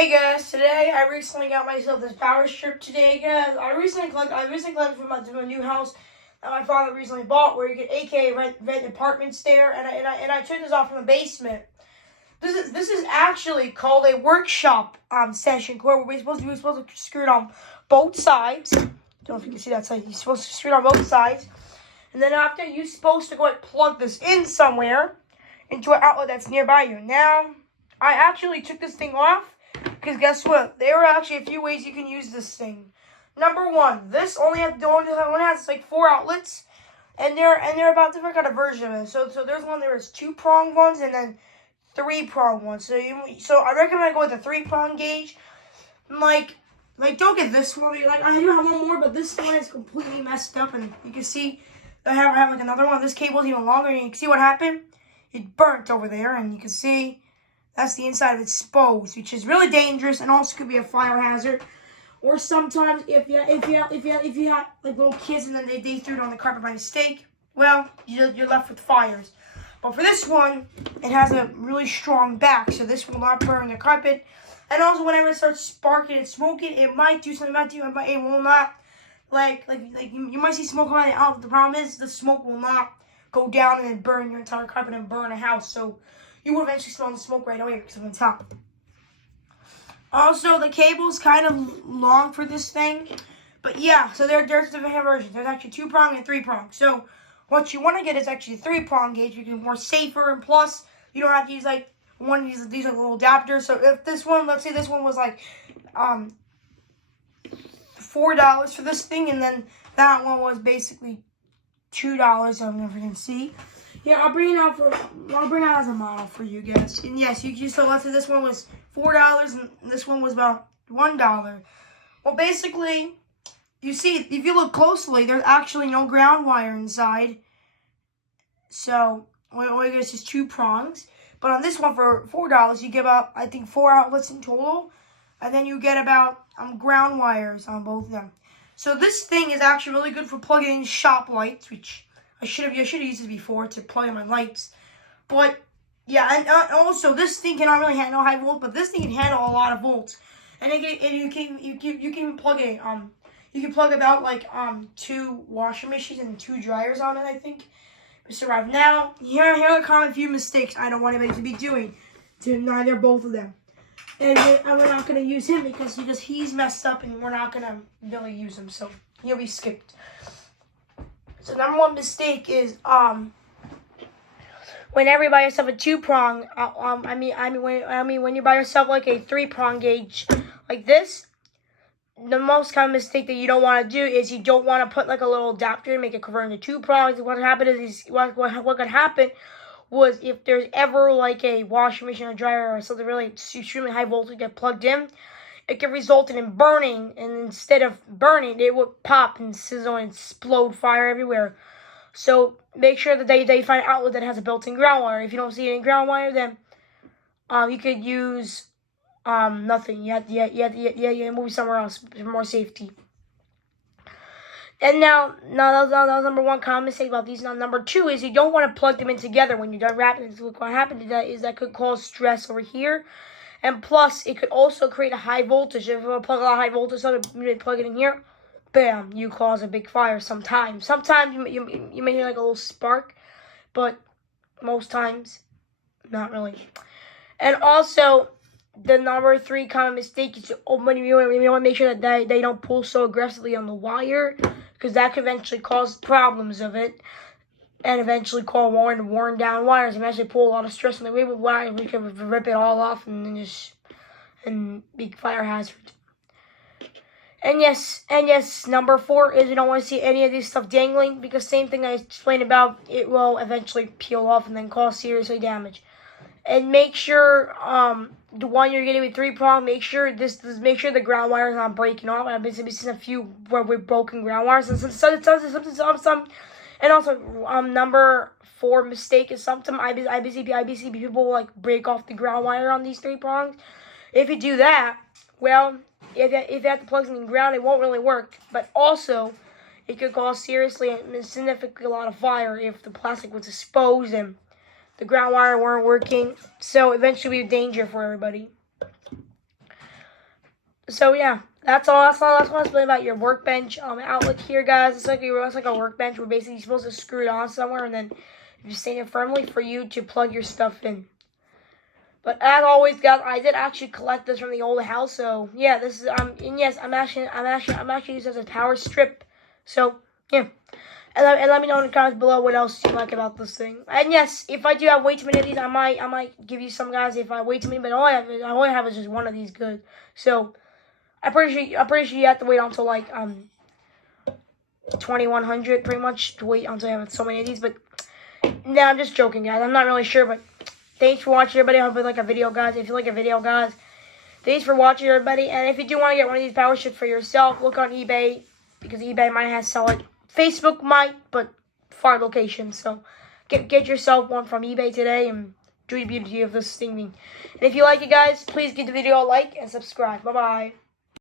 Hey guys, today I recently got myself this power strip today, guys. I recently collected from my new house that my father recently bought, where you get AKA rent apartments there, and I took this off from the basement. This is actually called a workshop session where we're supposed to screw it on both sides. Don't know if you can see that side. You're supposed to screw it on both sides, and then after you're supposed to go and plug this in somewhere into an outlet that's nearby you. Now, I actually took this thing off. Because guess what? There are actually a few ways you can use this thing. Number one, this only has like 4 outlets, and they're about different kind of version of it. So there's one there is 2-prong ones and then 3-prong ones. So I recommend go with the 3-prong gauge. Like don't get this one. Like I do have one more, but this one is completely messed up, and you can see I have like another one. This cable's even longer, and you can see what happened. It burnt over there, and you can see. That's the inside of it exposed, which is really dangerous and also could be a fire hazard. Or sometimes if you have like little kids and then they threw it on the carpet by mistake, well, you're left with fires. But for this one, it has a really strong back, so this will not burn the carpet. And also, whenever it starts sparking and smoking, it might do something about you, but it will not. Like you might see smoke coming out. The problem is the smoke will not go down and then burn your entire carpet and burn a house. So you will eventually smell the smoke right away because it's on top. Also, the cable's kind of long for this thing. But yeah, so there's different versions. There's actually 2-prong and 3-prong. So what you want to get is actually a 3-prong gauge. You can be more safer, and plus you don't have to use like one of these like little adapters. So if this one, let's say this one was like $4 for this thing, and then that one was basically $2. So if you can see. Yeah, I'll bring it out as a model for you guys. And yes, so let's say this one was $4 and this one was about $1. Well, basically, you see, if you look closely, there's actually no ground wire inside. So, all you get is just 2 prongs. But on this one for $4, you get about, I think, 4 outlets in total. And then you get about ground wires on both of them. So this thing is actually really good for plugging in shop lights, which I should have used this before to plug in my lights. But yeah, and also this thing cannot really handle high volts, but this thing can handle a lot of volts. And you can plug it. You can plug about like 2 washing machines and 2 dryers on it, I think. Mr. Rob. Now, here are the common few mistakes I don't want anybody to be doing to neither both of them. And we're not gonna use him because he's messed up, and we're not gonna really use him, so he'll be skipped. So number 1 mistake is whenever you buy yourself a 2-prong, when you buy yourself like a 3-prong gauge like this, the most common mistake that you don't want to do is you don't want to put like a little adapter and make it convert into 2 prongs. What happened is what could happen was if there's ever like a washing machine or dryer or something really extremely high voltage get plugged in, it could result in burning, and instead of burning, it would pop and sizzle and explode fire everywhere. So make sure that they find an outlet that has a built-in ground wire. If you don't see any ground wire, then you could use nothing. You have to move somewhere else for more safety. And now that's number 1 common mistake about these. Now number 2 is you don't want to plug them in together when you're done wrapping. So what happened is that could cause stress over here. And plus, it could also create a high voltage. If you plug a lot of high voltage, so you plug it in here, bam, you cause a big fire sometimes. Sometimes you may hear like a little spark, but most times, not really. And also, the number 3 common mistake is you want to make sure that they don't pull so aggressively on the wire, because that could eventually cause problems of it. And eventually call worn down wires and actually pull a lot of stress on the way with wire. We can rip it all off and be fire hazard. And yes, number 4 is you don't want to see any of this stuff dangling, because same thing I explained about, it will eventually peel off and then cause seriously damage. And make sure the one you're getting with 3-prong, make sure the ground wire is not breaking off. I've been seeing a few where with broken ground wires, and some. And also, number 4 mistake is sometimes IBCP people like break off the ground wire on these 3 prongs. If you do that, well, if you have to plug something in ground, it won't really work. But also, it could cause seriously and significantly a lot of fire if the plastic was exposed and the ground wire weren't working. So eventually, be a danger for everybody. So yeah, that's all. That's all. That's what I was explaining about your workbench outlet here, guys. It's like a workbench where basically you're supposed to screw it on somewhere, and then you stand it firmly for you to plug your stuff in. But as always, guys, I did actually collect this from the old house. So yeah, this is and yes, I'm actually using it as a power strip. So yeah. And let me know in the comments below what else you like about this thing. And yes, if I do have way too many of these, I might give you some, guys, if I have way too many. But all I only have is just one of these good. So I'm pretty sure you have to wait until like 2100 pretty much to wait until I have so many of these. But no, I'm just joking, guys. I'm not really sure, but thanks for watching, everybody. I hope you like a video, guys. If you like a video, guys, thanks for watching, everybody. And if you do want to get one of these power strips for yourself, look on eBay, because eBay might have sell it. Facebook might, but far locations. So get yourself one from eBay today and enjoy the beauty of this thing. And if you like it, guys, please give the video a like and subscribe. Bye-bye.